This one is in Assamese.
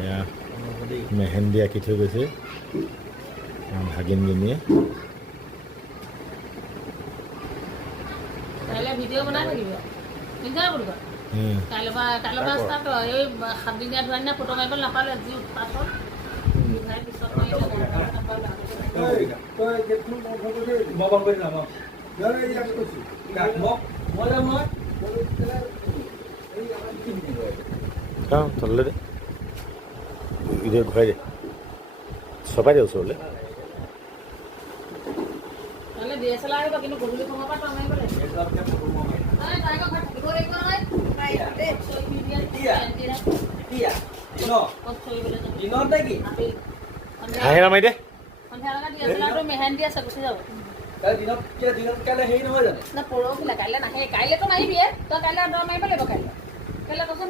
এয়া মেহেন্দি আঁকি থৈ গৈছে ভাগিনজনীয়ে। ভিডিঅ' বনাই থাকিব কাইলৈ পৰা ষ্টাৰ্ট এই 7 দিনীয়া ধোৱা ফটো মাৰিব নাপালে যি উৎপাতত থলে দে ঘূৰাই দে চপাই দে ওচৰলৈ। DSLR আহিব কিন্তু গধূলি সময়ৰ পৰা মাৰিব লাগিব। হাঁহিৰা মাৰি দে মেহেন্দি আছে গুচি যাব দিনত কাইলৈ হেৰি নহয় জানো না পৰহিলে কাইলৈ নাহে কাইলৈতো মাৰিবিয়ে তই কাইলৈ দৰ মাৰিব লাগিব কাইলৈ কচোন